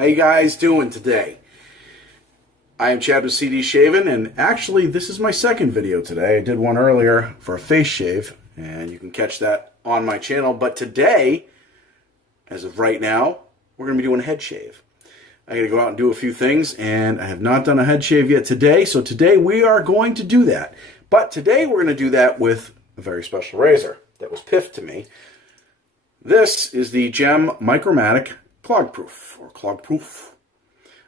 How you guys doing today? I am Chad with CD Shaving, and actually this is my second video today. I did one earlier for a face shave, and you can catch that on my channel. But today, as of right now, we're going to be doing a head shave. I got to go out and do a few things, and I have not done a head shave yet today, so today we are going to do that. But today we're going to do that with a very special razor that was piffed to me. This is the Gem Micromatic Clog Pruf, or Clog Pruf.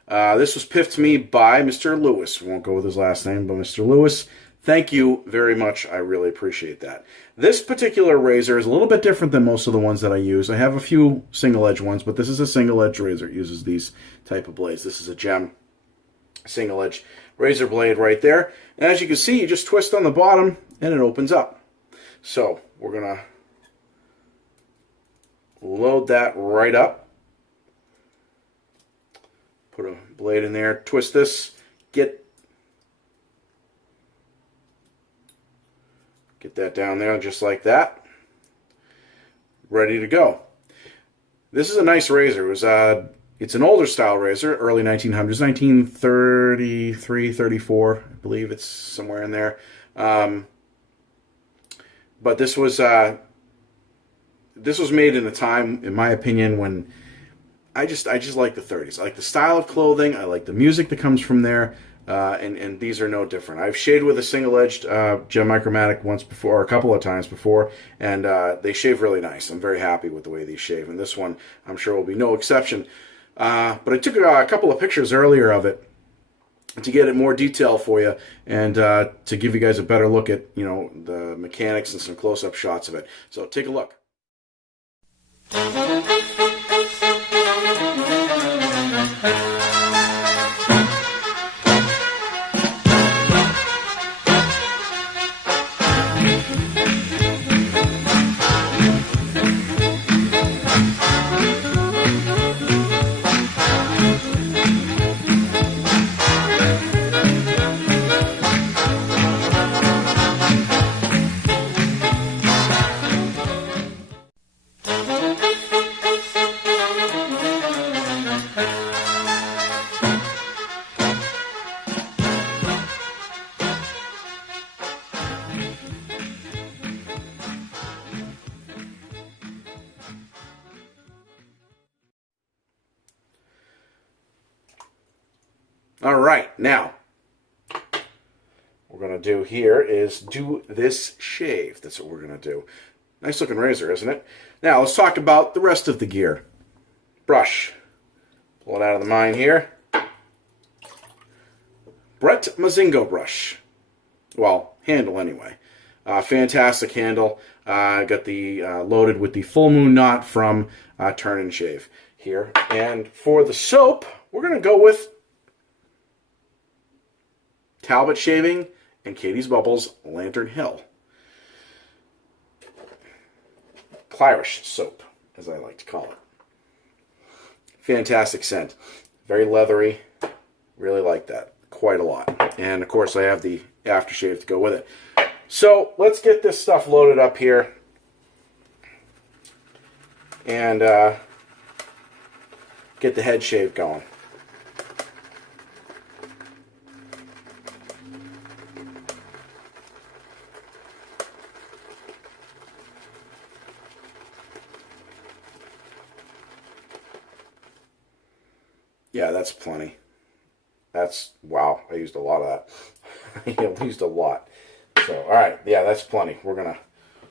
This was piffed to me by Mr. Lewis. We won't go with his last name, but Mr. Lewis, thank you very much. I really appreciate that. This particular razor is a little bit different than most of the ones that I use. I have a few single-edge ones, but this is a single-edge razor. It uses these type of blades. This is a Gem single-edge razor blade right there. And as you can see, you just twist on the bottom, and it opens up. So we're going to load that right up. Put a blade in there, twist this, get that down there just like that. Ready to go. This is a nice razor. It's an older style razor, early 1900s, 1933, 34, I believe it's somewhere in there. But this was made in a time, in my opinion, when I just like the 30s. I like the style of clothing. I like the music that comes from there, and these are no different. I've shaved with a single-edged Gem Micromatic once before, or a couple of times before, and they shave really nice. I'm very happy with the way these shave, and this one I'm sure will be no exception. But I took a couple of pictures earlier of it to get it more detail for you, and to give you guys a better look at, you know, the mechanics and some close-up shots of it. So take a look. All right, now, what we're going to do here is do this shave. That's what we're going to do. Nice looking razor, isn't it? Now, let's talk about the rest of the gear. Brush. Pull it out of the mine here. Brett Mazingo brush. Well, handle anyway. Fantastic handle. Got the loaded with the full moon knot from Turn and Shave here. And for the soap, we're going to go with Talbot Shaving and Katie's Bubbles Lantern Hill. Clarish soap, as I like to call it. Fantastic scent. Very leathery. Really like that quite a lot. And of course I have the aftershave to go with it. So let's get this stuff loaded up here. And get the head shave going. Yeah, that's plenty. That's, wow, I used a lot of that. I used a lot. So, all right, yeah, that's plenty. We're going to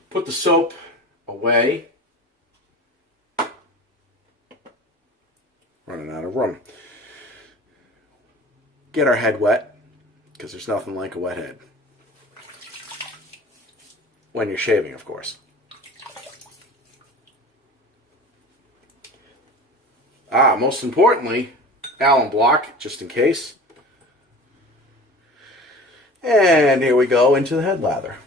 put the soap away. Running out of room. Get our head wet, because there's nothing like a wet head. When you're shaving, of course. Most importantly, Allen block, just in case. And here we go into the head lather.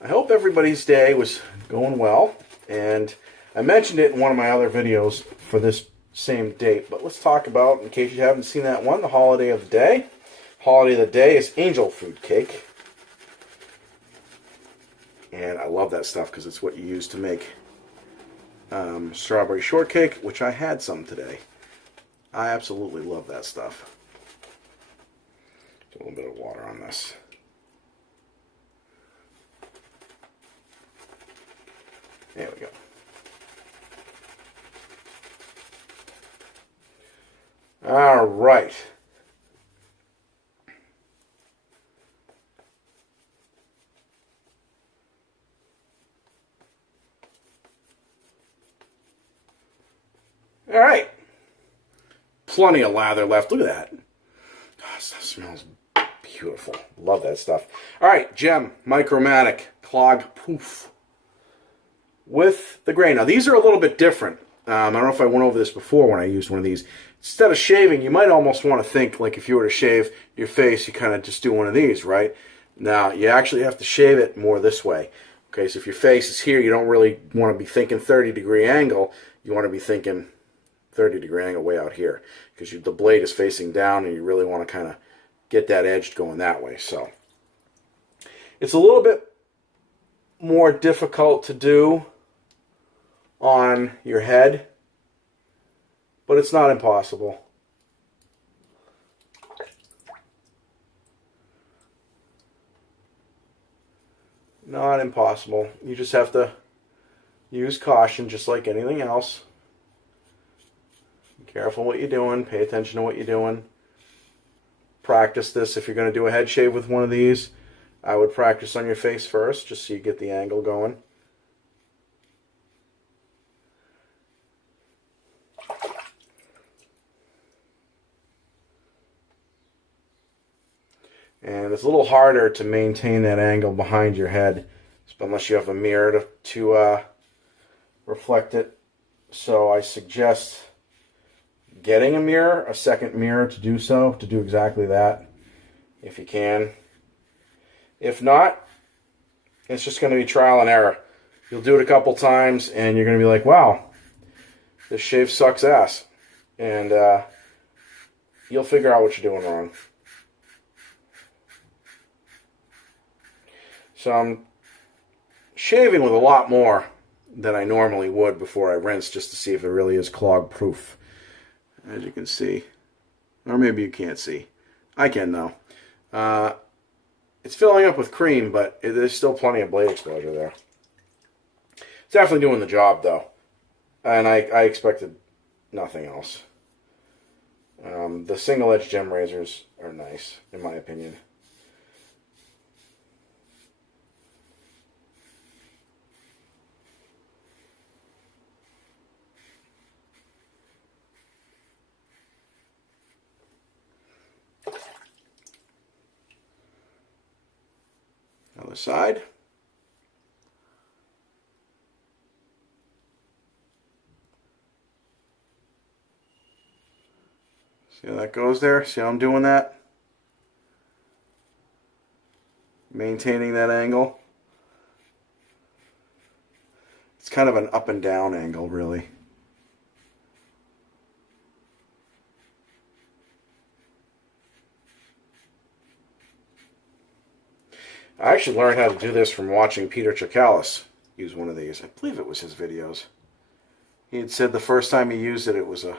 I hope everybody's day was going well, and I mentioned it in one of my other videos for this same date, but let's talk about, in case you haven't seen that one, the holiday of the day. Holiday of the day is angel food cake. And I love that stuff because it's what you use to make strawberry shortcake, which I had some today. I absolutely love that stuff. A little bit of water on this. There we go. All right. All right. Plenty of lather left. Look at that. Oh, that smells beautiful. Love that stuff. All right, Gem Micromatic Clog Pruf with the grain. Now, these are a little bit different. I don't know if I went over this before when I used one of these. Instead of shaving, you might almost want to think like if you were to shave your face, you kind of just do one of these, right? Now, you actually have to shave it more this way. Okay, so if your face is here, you don't really want to be thinking 30-degree angle. You want to be thinking 30-degree angle way out here because the blade is facing down and you really want to kind of get that edge going that way. So it's a little bit more difficult to do on your head, but it's not impossible. Not impossible. You just have to use caution just like anything else. Be careful what you're doing. Pay attention to what you're doing. Practice this. If you're going to do a head shave with one of these, I would practice on your face first just so you get the angle going. And it's a little harder to maintain that angle behind your head unless you have a mirror to reflect it. So I suggest getting a mirror, a second mirror to do so, to do exactly that, if you can. If not, it's just going to be trial and error. You'll do it a couple times and you're going to be like, wow, this shave sucks ass. And you'll figure out what you're doing wrong. So I'm shaving with a lot more than I normally would before I rinse, just to see if it really is clog proof. As you can see. Or maybe you can't see. I can though. It's filling up with cream, but there's still plenty of blade exposure there. It's definitely doing the job though. And I expected nothing else. The single edge gem razors are nice, in my opinion. Other side. See how that goes there? See how I'm doing that? Maintaining that angle. It's kind of an up and down angle, really. I actually learned how to do this from watching Peter Chikalis use one of these. I believe it was his videos. He had said the first time he used it, it was a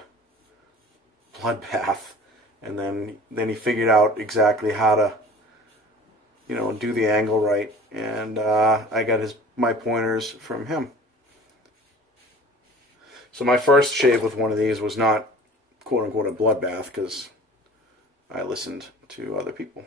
bloodbath. And then he figured out exactly how to, you know, do the angle right. And I got my pointers from him. So my first shave with one of these was not, quote-unquote, a bloodbath, because I listened to other people.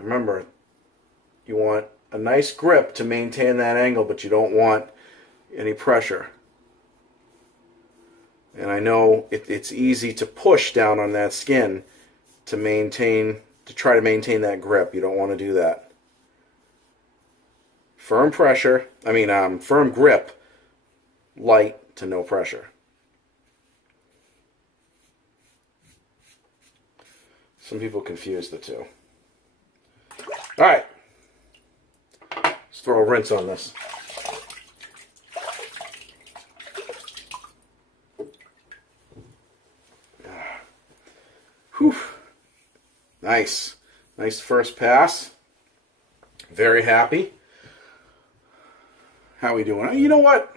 Remember, you want a nice grip to maintain that angle, but you don't want any pressure. And I know it's easy to push down on that skin to try to maintain that grip. You don't want to do that. Firm grip, light to no pressure. Some people confuse the two. All right. Let's throw a rinse on this. Whew. Nice. Nice first pass. Very happy. How are we doing? You know what?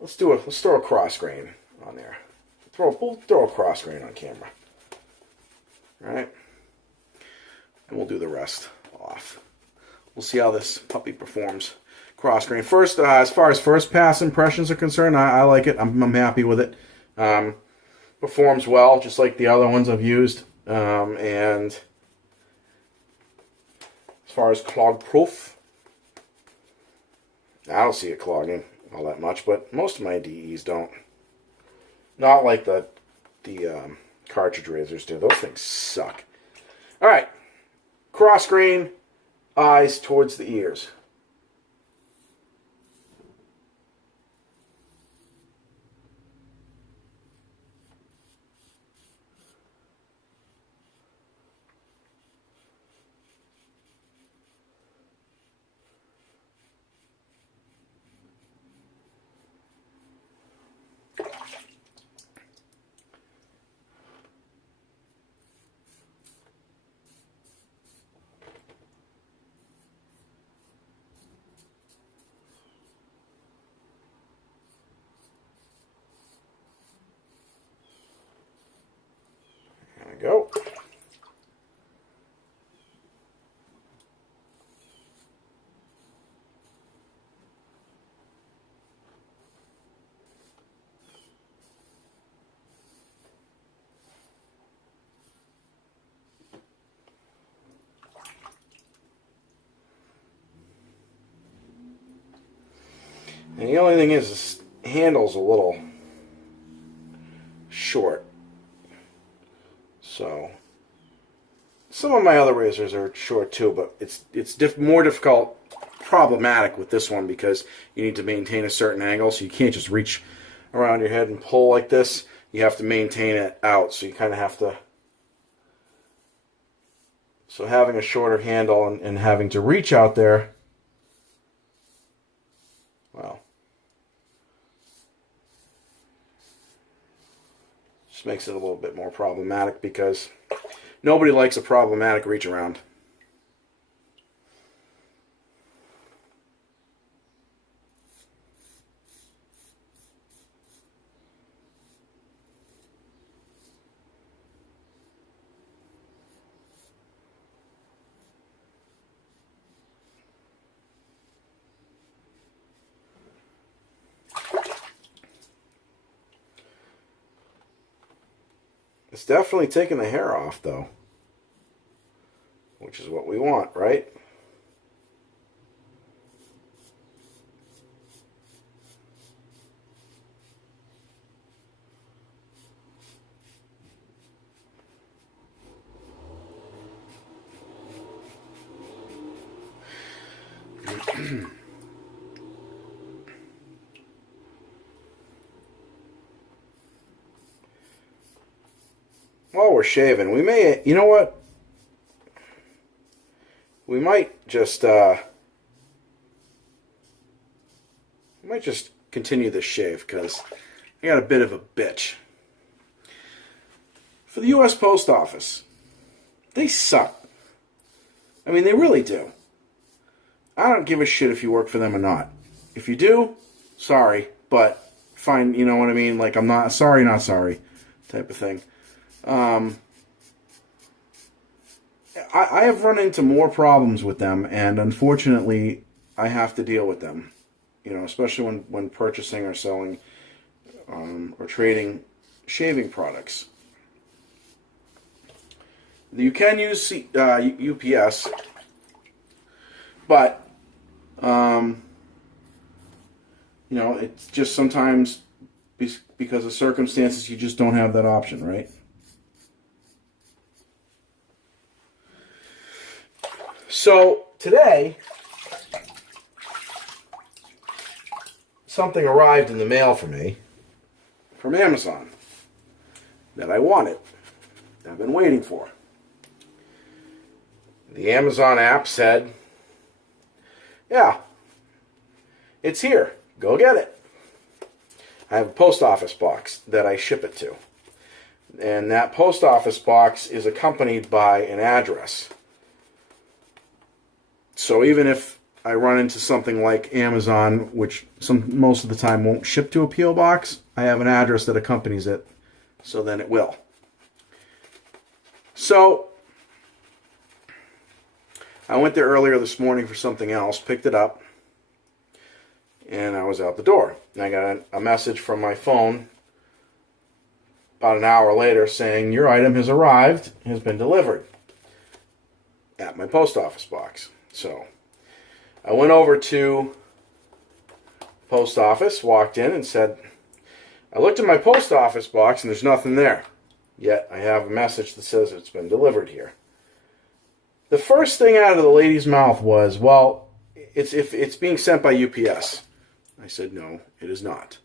Let's throw a cross grain on there. We'll throw a cross grain on camera. All right. And we'll do the rest off. We'll see how this puppy performs. Cross grain. First, as far as first pass impressions are concerned, I like it. I'm happy with it. Performs well, just like the other ones I've used. And as far as clog proof, I don't see it clogging all that much, but most of my DEs don't. Not like the cartridge razors do. Those things suck. All right, cross grain, eyes towards the ears. There we go. And the only thing is, this handle's a little short. So, some of my other razors are short too, but it's more difficult, problematic with this one because you need to maintain a certain angle, so you can't just reach around your head and pull like this. You have to maintain it out, so you kind of have to. So having a shorter handle and having to reach out there, well, just makes it a little bit more problematic because nobody likes a problematic reach around. It's definitely taking the hair off, though, which is what we want, right? While we're shaving, we may, you know what? We might just continue this shave because I got a bit of a bitch. For the U.S. Post Office, they suck. I mean, they really do. I don't give a shit if you work for them or not. If you do, sorry, but fine, you know what I mean? Like, I'm not sorry, not sorry type of thing. I have run into more problems with them, and unfortunately, I have to deal with them. You know, especially when purchasing or selling or trading shaving products. You can use UPS, but you know, it's just sometimes because of circumstances you just don't have that option, right? So today, something arrived in the mail for me from Amazon that I wanted, that I've been waiting for. The Amazon app said, yeah, it's here. Go get it. I have a post office box that I ship it to. And that post office box is accompanied by an address. So even if I run into something like Amazon, which most of the time won't ship to a P.O. box, I have an address that accompanies it, so then it will. So I went there earlier this morning for something else, picked it up, and I was out the door. And I got a message from my phone about an hour later saying, your item has arrived, has been delivered at my post office box. So I went over to post office, walked in and said, I looked at my post office box and there's nothing there. Yet I have a message that says it's been delivered here. The first thing out of the lady's mouth was, well, it's being sent by UPS. I said, no, it is not.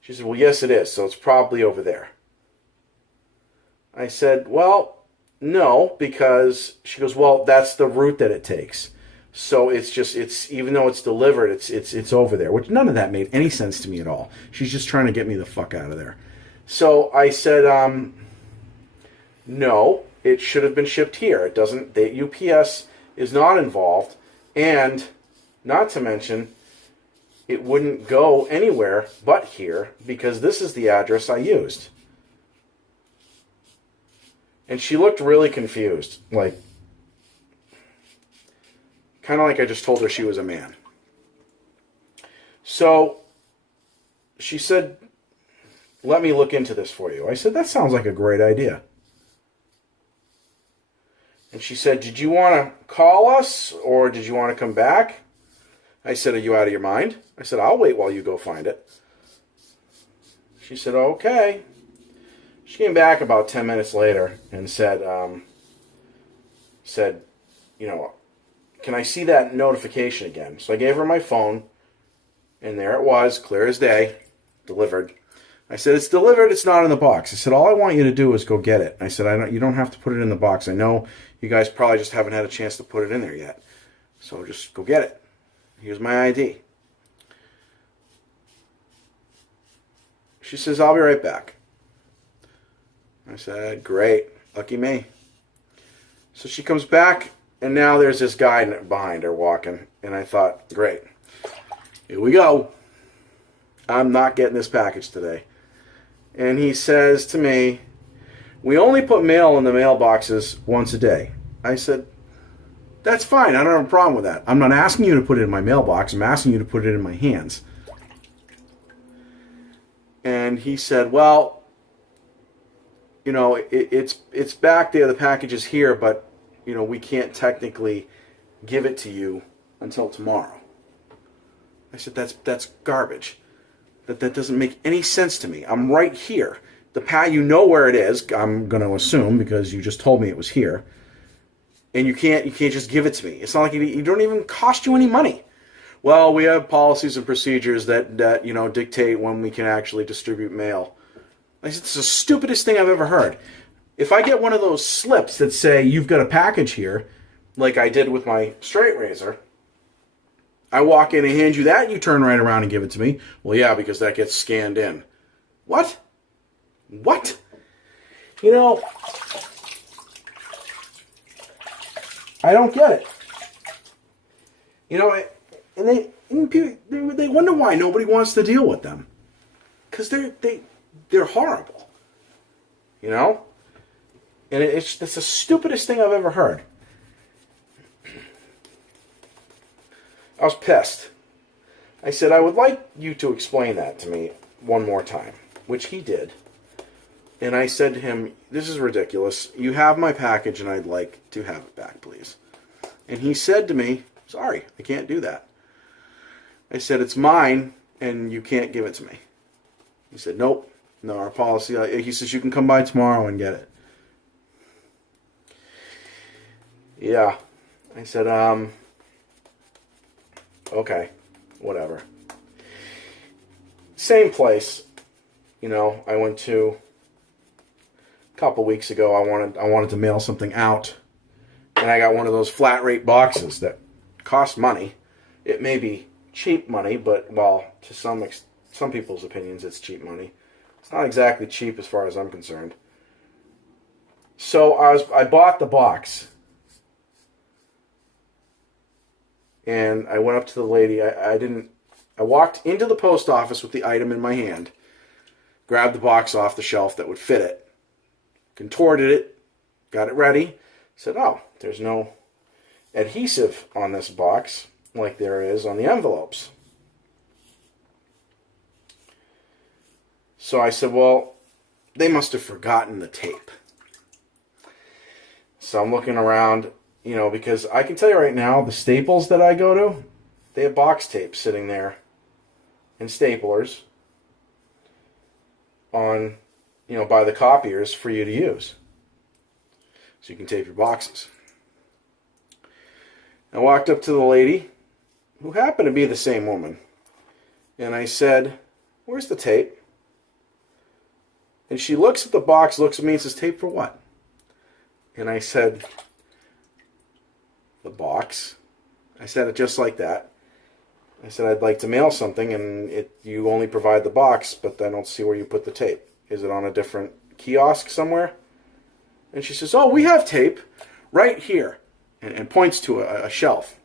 She said, well, yes, it is, so it's probably over there. I said, well, no, because she goes, well, that's the route that it takes. So it's even though it's delivered, it's over there, which none of that made any sense to me at all. She's just trying to get me the fuck out of there. So I said, no, it should have been shipped here. It doesn't, the UPS is not involved, and not to mention, it wouldn't go anywhere but here because this is the address I used. And she looked really confused, like, kind of like I just told her she was a man. So she said, let me look into this for you. I said, that sounds like a great idea. And she said, did you want to call us or did you want to come back? I said, are you out of your mind? I said, I'll wait while you go find it. She said, okay. She came back about 10 minutes later and said, you know, can I see that notification again? So I gave her my phone, and there it was, clear as day, delivered. I said, it's delivered, it's not in the box. I said, all I want you to do is go get it. I said, you don't have to put it in the box. I know you guys probably just haven't had a chance to put it in there yet. So just go get it. Here's my ID. She says, I'll be right back. I said, great, lucky me. So she comes back, and now there's this guy behind her walking. And I thought, great, here we go. I'm not getting this package today. And he says to me, we only put mail in the mailboxes once a day. I said, that's fine. I don't have a problem with that. I'm not asking you to put it in my mailbox. I'm asking you to put it in my hands. And he said, well, you know, it's back there. The package is here, but, you know, we can't technically give it to you until tomorrow. I said, that's garbage. That doesn't make any sense to me. I'm right here. You know where it is, I'm going to assume, because you just told me it was here. And you can't just give it to me. It's not like it don't even cost you any money. Well, we have policies and procedures that you know, dictate when we can actually distribute mail. I said, it's the stupidest thing I've ever heard. If I get one of those slips that say, you've got a package here, like I did with my straight razor, I walk in and hand you that, and you turn right around and give it to me. Well, yeah, because that gets scanned in. What? What? You know, I don't get it. You know, and they wonder why nobody wants to deal with them. Because they're horrible. You know? And it's the stupidest thing I've ever heard. I was pissed. I said, I would like you to explain that to me one more time, which he did. And I said to him, this is ridiculous. You have my package and I'd like to have it back, please. And he said to me, sorry, I can't do that. I said, it's mine and you can't give it to me. He said, nope, no, our policy. He says, you can come by tomorrow and get it. Yeah. I said, okay, whatever. Same place, you know, I went to a couple weeks ago. I wanted to mail something out, And I got one of those flat rate boxes that cost money. It may be cheap money, but, well, to some people's opinions, it's cheap money. It's not exactly cheap as far as I'm concerned. So I bought the box. And I went up to the lady. I walked into the post office with the item in my hand, grabbed the box off the shelf that would fit it, contorted it, got it ready, said, oh, there's no adhesive on this box like there is on the envelopes. So I said, well, they must have forgotten the tape. So I'm looking around, you know, because I can tell you right now, the Staples that I go to, they have box tape sitting there and staplers on, you know, by the copiers for you to use. So you can tape your boxes. I walked up to the lady, who happened to be the same woman, and I said, where's the tape? And she looks at the box, looks at me and says, tape for what? And I said, the box. I said it just like that. I said, I'd like to mail something, and you only provide the box, but I don't see where you put the tape. Is it on a different kiosk somewhere? And she says, oh, we have tape right here, and points to a shelf.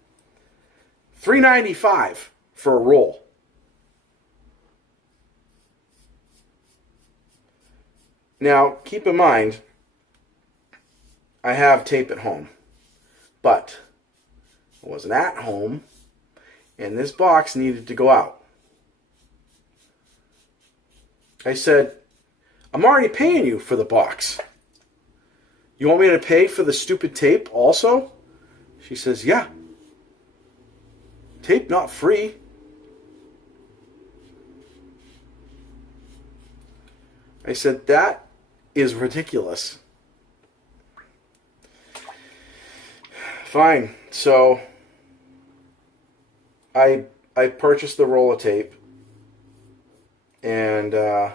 $3.95 for a roll. Now, keep in mind, I have tape at home, but I wasn't at home, and this box needed to go out. I said, I'm already paying you for the box. You want me to pay for the stupid tape also? She says, yeah. Tape not free. I said, that is ridiculous. Fine. So I purchased the roll of tape, and I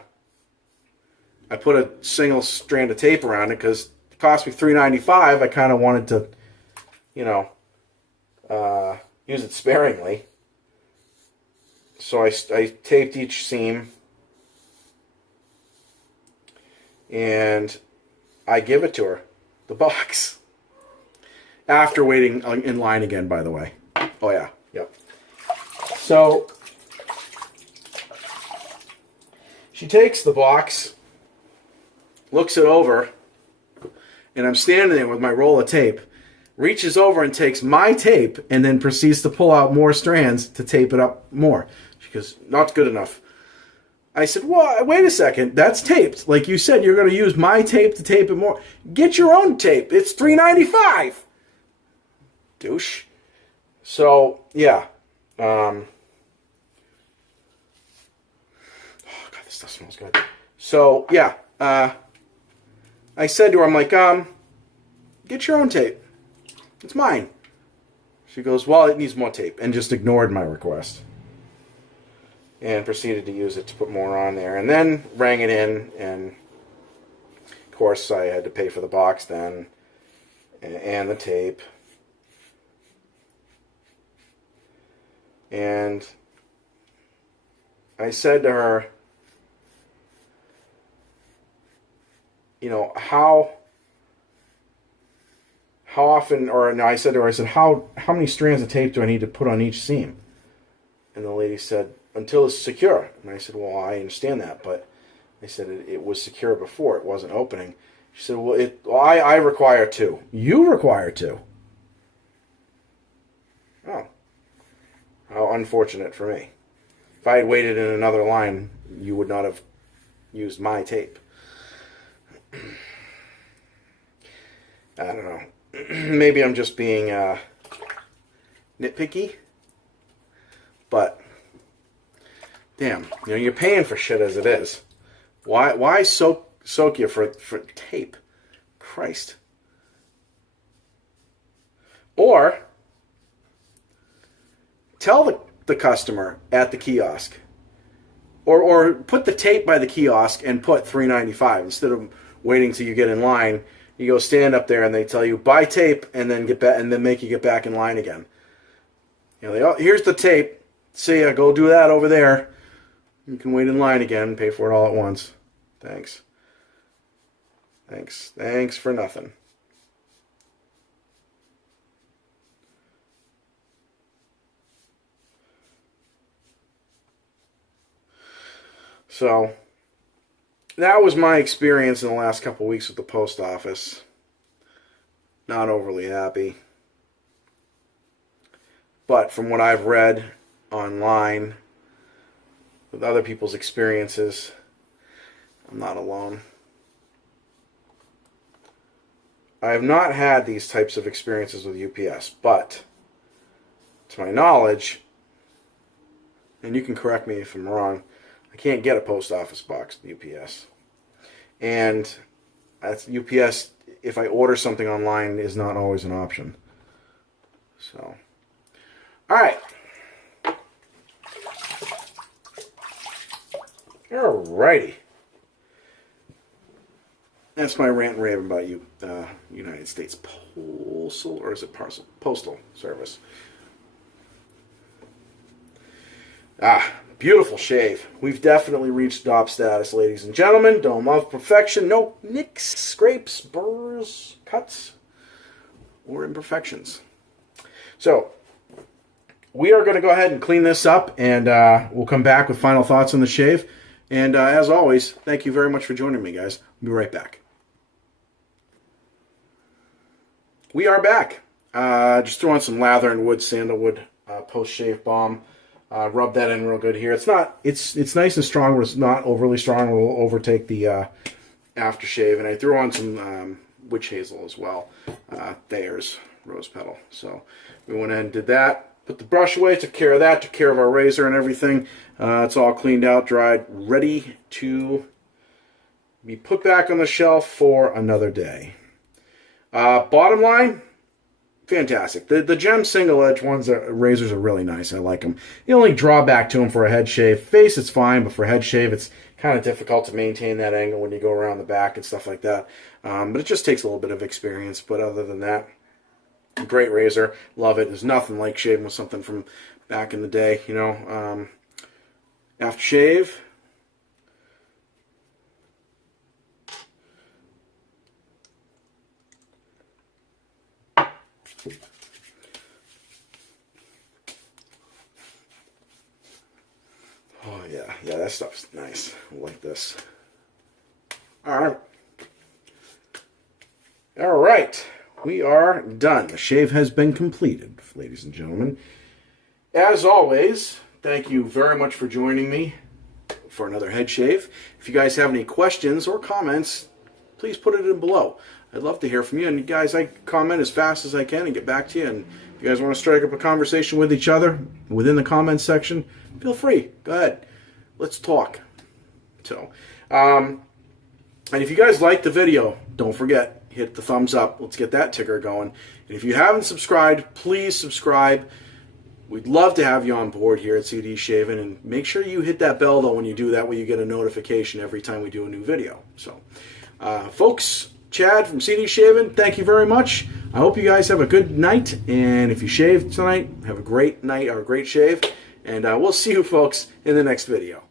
put a single strand of tape around it because it cost me $3.95. I kind of wanted to, you know, use it sparingly. So I taped each seam, and I give it to her, the box. After waiting in line again, by the way. Oh, yeah. Yep. So she takes the box, looks it over, and I'm standing there with my roll of tape, reaches over and takes my tape, and then proceeds to pull out more strands to tape it up more. She goes, not good enough. I said, well, wait a second. That's taped. Like you said, you're going to use my tape to tape it more. Get your own tape. It's $3.95. Douche. So, yeah. Oh, God, this stuff smells good. So, yeah. I said to her, I'm like, get your own tape. It's mine. She goes, well, it needs more tape, and just ignored my request. And proceeded to use it to put more on there. And then rang it in, and of course I had to pay for the box then, and the tape. And I said to her, you know, how often, or no, I said to her, I said, how many strands of tape do I need to put on each seam? And the lady said, until it's secure. And I said, well, I understand that, but I said it was secure before, it wasn't opening. She said, well, I require 2. You require 2. Oh. How unfortunate for me. If I had waited in another line, you would not have used my tape. I don't know. Maybe I'm just being nitpicky. But, damn, you know, you're paying for shit as it is. Why soak you for tape? Christ. Or tell the customer at the kiosk, or put the tape by the kiosk and put $3.95 instead of waiting till you get in line. you go stand up there and they tell you buy tape and then get back and then make you get back in line again. You know, here's the tape. See ya. Go do that over there. You can wait in line again and pay for it all at once. Thanks. Thanks. Thanks for nothing. So, that was my experience in the last couple weeks with the post office. Not overly happy. But from what I've read online, with other people's experiences, I'm not alone. I have not had these types of experiences with UPS, but to my knowledge, and you can correct me if I'm wrong, I can't get a post office box with UPS. And that's UPS, if I order something online, is not always an option. So, alright. Alrighty. That's my rant and rave about United States Postal, or is it Parcel? Postal Service. Beautiful shave. We've definitely reached DOP status, ladies and gentlemen. Dome of perfection. No nicks, scrapes, burrs, cuts, or imperfections. So, we are going to go ahead and clean this up, and we'll come back with final thoughts on the shave. And as always, thank you very much for joining me, guys. I'll be right back. We are back. Just throw on some lather and wood sandalwood post-shave balm. Rub that in real good here. It's nice and strong, but it's not overly strong. It will overtake the aftershave. And I threw on some witch hazel as well. Thayer's rose petal. So we went ahead and did that. Put the brush away, took care of that, took care of our razor and everything. It's all cleaned out, dried, ready to be put back on the shelf for another day. Bottom line, fantastic. The Gem single edge ones, razors are really nice. I like them. The only drawback to them for a head shave, face it's fine, but for head shave it's kind of difficult to maintain that angle when you go around the back and stuff like that. But it just takes a little bit of experience. But other than that, great razor. Love it. There's nothing like shaving with something from back in the day, you know. Aftershave. Oh, yeah, that stuff's nice. I like this. All right. We are done. The shave has been completed, ladies and gentlemen. As always, thank you very much for joining me for another head shave. If you guys have any questions or comments, please put it in below. I'd love to hear from you. And you guys, I comment as fast as I can and get back to you. And if you guys want to strike up a conversation with each other within the comments section, feel free. Go ahead. Let's talk. So, and if you guys liked the video, don't forget, hit the thumbs up. Let's get that ticker going. And if you haven't subscribed, please subscribe. We'd love to have you on board here at CD Shaving, and make sure you hit that bell though when you do that, way you get a notification every time we do a new video. So, folks, Chad from CD Shaving, thank you very much. I hope you guys have a good night, and if you shave tonight, have a great night or a great shave, and we'll see you folks in the next video.